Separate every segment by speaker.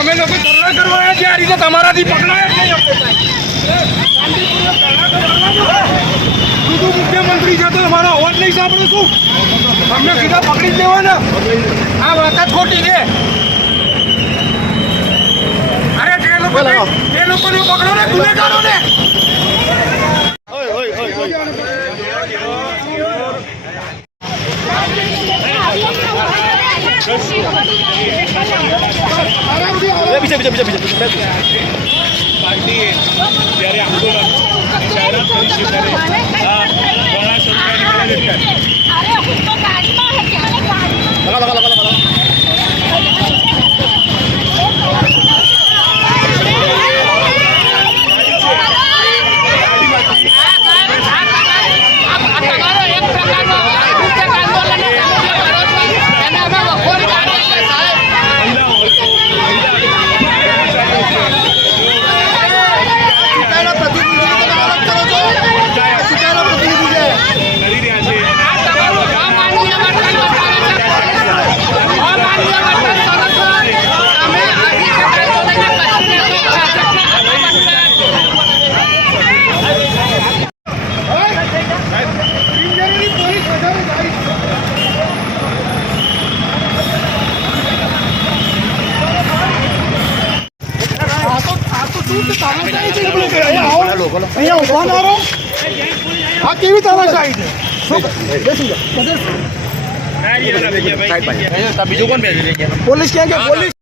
Speaker 1: અમે લોકો ધરણા કરવા છીએ. આ રીતે તમારાથી પકડાય જ નહીં મુખ્યમંત્રી છે તો અમારો અવાજ નહીં સાંભળું છું. અમને સીધા પકડી જ દેવાના આ વાત જ ખોટી છે. અરે તે લોકો તે લોકોને પકડો ને ગુનેગારોને
Speaker 2: પાર્ટીએ જ્યારે આંદોલન જાહેરાત કરી મદદ
Speaker 3: અરે હું તો ગાડીમાં હતી અને ગાડીમાં
Speaker 4: તમારો એક પ્રકારનો ઉત્તેજક આંદોલન તમે જે કરો છો એને અમે વખોડી કાઢીએ છીએ સાહેબ
Speaker 2: કરી રહ્યા છે
Speaker 4: આ તમારું અમાનવીય વર્તન બતાવે છે અમાનવીય વર્તન કરો છો તમે આખી સત્તા લઈને પછી રહેશો.
Speaker 1: અહીંયા ઊભા ના રહો. આ કેવી તાનાશાહી છે પોલીસ ક્યાં કે પોલીસ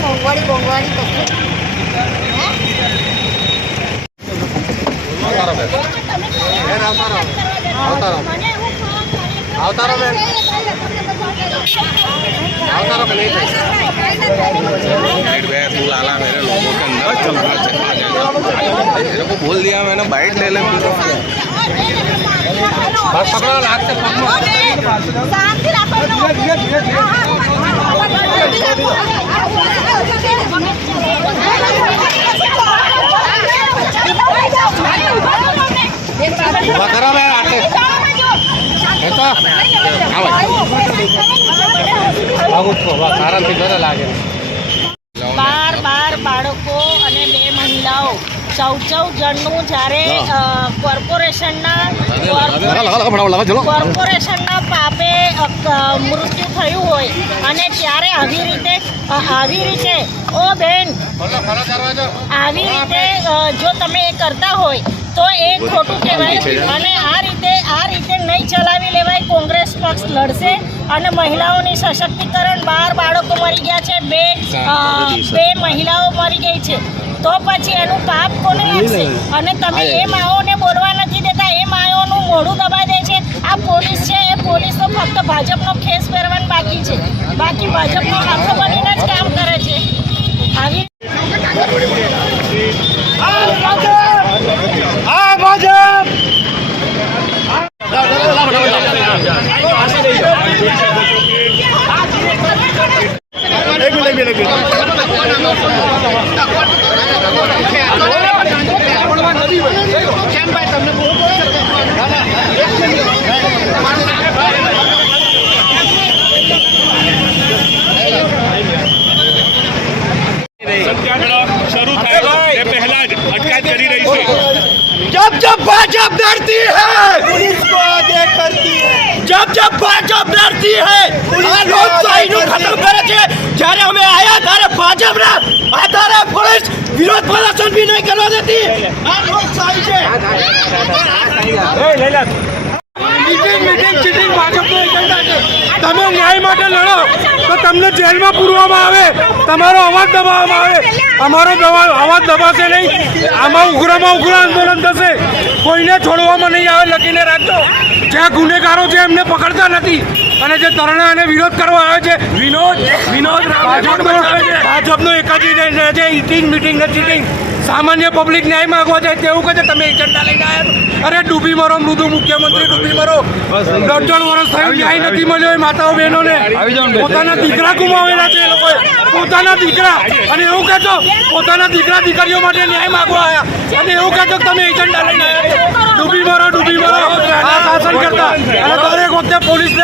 Speaker 3: મોંઘવારી મોંઘવારી કશું આવતારો બેન આવતારો કે નહીં
Speaker 5: तू लाला मेरे लोगों के अंदर चमड़ा चढ़ा जाएगा मेरे को बोल दिया मैंने बाइट ले ले
Speaker 3: પકડો લાગશે શાંતિ રાખો
Speaker 1: ઉભા કરો બે આટલે એ તો. આવું. જ કહો આરામથી ઘરે લાગે
Speaker 6: બાર બાર બાળકો અને બે મહિલાઓ ચૌદ ચૌદ જણનું જ્યારે કોર્પોરેશનના કોર્પોરેશનના પાપે મૃત્યુ થયું હોય. અને ત્યારે આવી રીતે આવી રીતે ઓ બેન આવી રીતે જો તમે એ કરતા હોય તો એ ખોટું કહેવાય. અને આ રીતે આ રીતે નહીં ચલાવી લેવાય કોંગ્રેસ પક્ષ લડશે અને મહિલાઓની સશક્તિકરણ બાર બાળકો મરી ગયા છે બે અ, બે મહિલાઓ છે. તો પછી એનું પાપ કોને લાગશે અને તમે એ માઓને બોલવા નથી દેતા એ માઓનું મોઢું દબાઈ દે છે. આ પોલીસ છે એ પોલીસ તો ફક્ત ભાજપનો ખેસ પહેરવાનું બાકી છે. બાકી ભાજપનો આખો બનીને જ કામ કરે છે. આવી
Speaker 1: એક મિનિટ એક મિનિટ. भाजपा डरती है पुलिस को आगे करती है जब जब भाजपा डरती है આ લોકશાહીનું ખતમ કરે છે જ્યારે અમે આયા ત્યારે ભાજપના આધારે પોલીસ વિરોધ પ્રદર્શન બી નહીં કરવા દેતી આ લોકશાહી છે તમે ન્યાય માટે લડો, તો તમને જેલમાં પૂરવામાં આવે, તમારો અવાજ દબાવવામાં આવે. અમારો અવાજ દબાશે નહીં. આમાં ઉગ્રમાં ઉગ્ર આંદોલન થશે. કોઈને છોડવામાં નહીં આવે, લખીને રાખજો. જ્યાં ગુનેગારો છે એમને પકડતા નથી. અને જે તરણા અને વિરોધ કરવા આવે છે વિનોદ વિનોદ ભાજપનો એકાદી એક જ એજન્ડા છે ઇટિંગ મિટિંગ ને ચીટિંગ સામાન્ય પબ્લિક ન્યાય માંગવા જાય તેવું કહે છે તમે એજન્ડા લઈને આવ્યા અરે ડૂબી મરો મૃદુ મુખ્યમંત્રી ડૂબી મરો. દોઢ વર્ષ થયું ન્યાય નથી મળ્યો એ માતાઓ બહેનોને. પોતાના દીકરા ગુમાવેલા છે એ લોકોએ. પોતાના દીકરા. અને એવું કહે છો પોતાના દીકરા દીકરીઓ માટે ન્યાય માંગવા આવ્યા અને એવું કહે છો તમે એજન્ડા લઈને આવ્યા ડૂબી મરો ડૂબી મરો.